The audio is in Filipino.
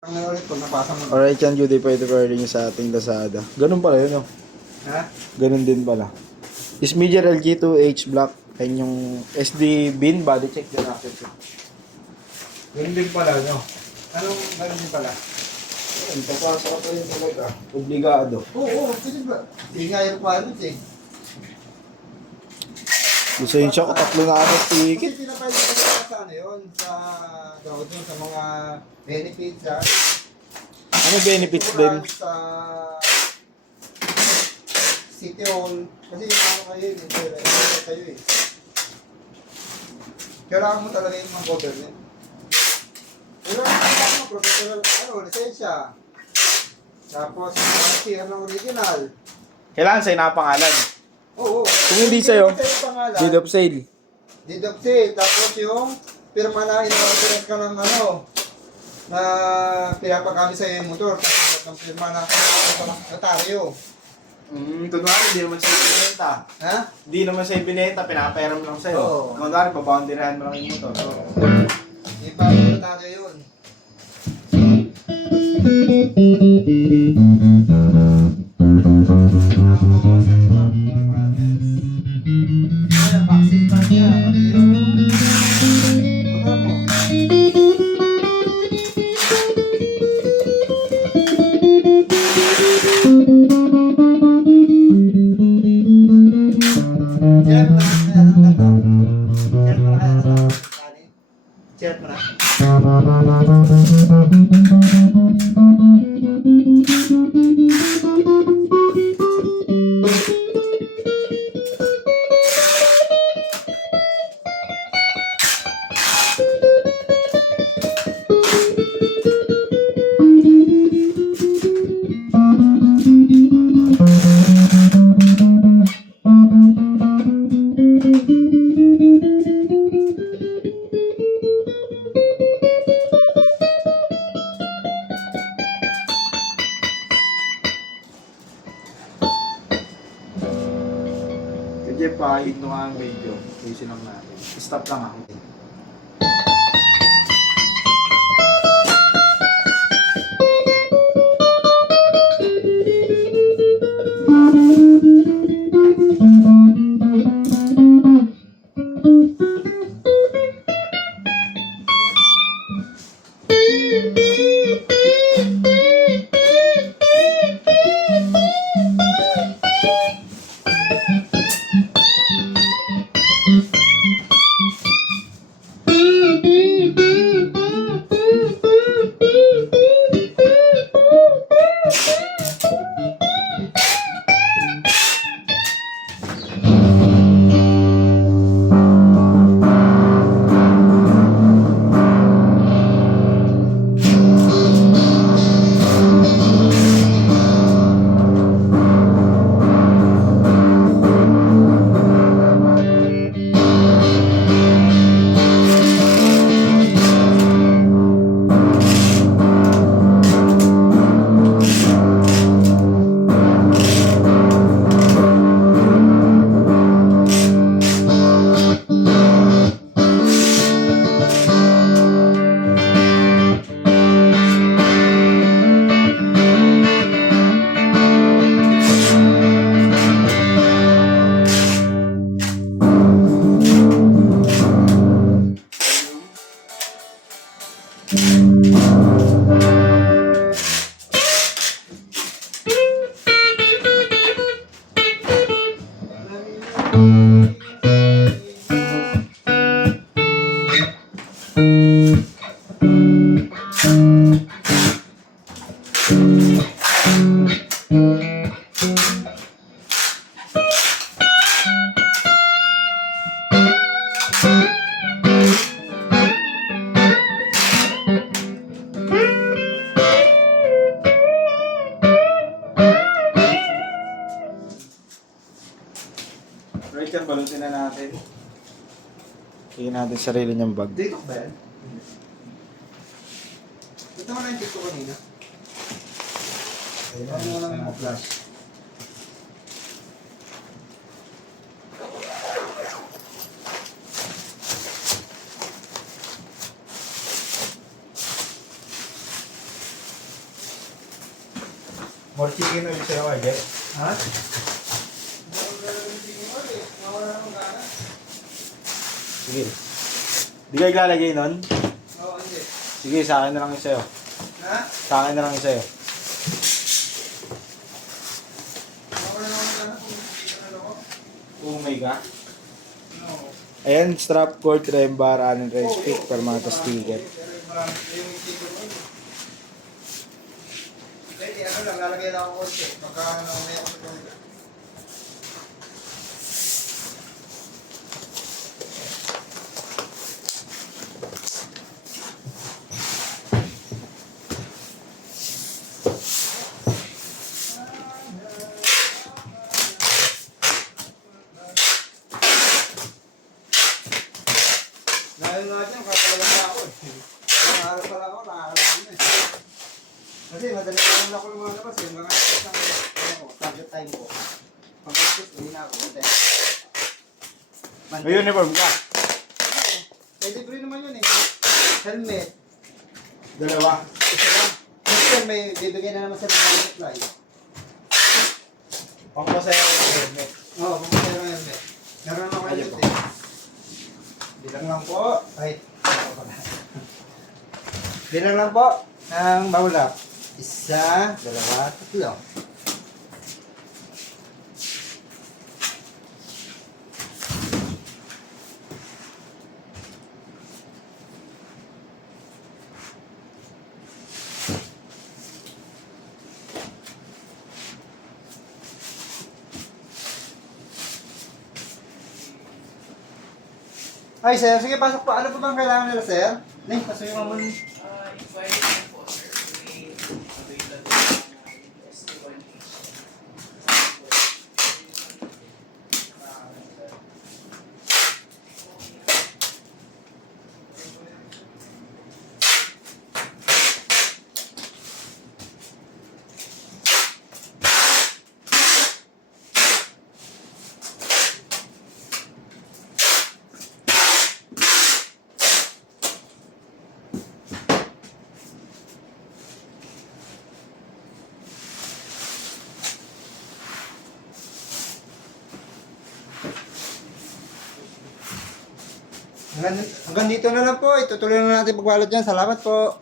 Alright yan, Judy, pwede rin sa ating Lazada. Ganun pala yun, no? Ha? Ganun din pala. Is Media LG2H Black. Ayun yung SD bin, body check din natin. Ganun din pala, no? Anong ganun din pala? Ayun, papasok pa rin talaga. Obligado. Oo, kasi ba? Hindi nga yung palit eh. Lisensya ko, 3 na ano, ticket. Kasi pinapayag ko sa ano yun, sa daw dun, sa mga benefits ha. Ano benefits din? Sa City Hall. Kasi yung ano kayo, yung kayo eh. Kailangan mo talaga yung mga government. Pero kailangan mo, professional, lisensya. Tapos, kasi anong original. Kailangan sa'yo nakapangalan. Oo. Kung hindi sa'yo, deed of sale. Deed of sale. Tapos yung pirma na in-order ka ng na pinapagamit sa'yo yung motor. Tapos ng pirma na notaryo. Tunwari, hindi naman sa'yo binenta. Ha? Hindi naman sa'yo binenta, pinapairam lang sa'yo. Oo. Tunwari, paboundaryhan mo lang yung motor. Oo. Di pa notaryo yun. Vaccine pa niya. Pati yung motor mo. Chat mo na. Kaya pahid nung ang video. Ayusin lang natin. Stop lang ako. Right yan, balutin na natin. Tingnan natin sarili niyang bag. Dito ba yan? Ito mo na yung dito kanina. Ano mo lang yung flash. More chicken oil sa'yo, Jeff. Ha? Mawala ng gana. Sige. Di ka ilalagay nun? Oo, hindi. Sige, sa akin na lang yung sa'yo. Ha? Sa akin na lang yung sa'yo. Mawala ng gana kung hindi ka naloko. Umay ka? No. Ayan, strap, cord, rem bar, anin, race pick, permata sticker. Pero yung marami, yung sticker mo. Hindi, ano lang, lalagay lang ako konti. Pagka may ako sa kamila. Dahil nga dyan, kakalaban na ako eh. Ilang araw pa lang ako, nakakalaban na eh. Kasi madali ko lang ako lumalabas eh. Mga isang target time ko. Pag-alis, hindi na ako. Hindi. May uniform ka? Pwede ko rin naman yun eh. Helmet. Dalawa. Isa lang. Minsan may bibigyan na naman sa mga supply. Pangpasaya ko ng helmet. Oo, kung meron helmet. Meron naman kayo Ayun po. eh. Bilang lang po. Ay, bilang lang po ng bawlap. Isa, dalawa, tatlo. Ay, sir. Sige, pasok po. Ano po bang kailangan nila, sir? Link, pasuyo mo muna. Inquiry lang po, sir. May available na ST1H. Hanggang dito na lang po. Itutuloy na natin pagbalot dyan. Salamat po.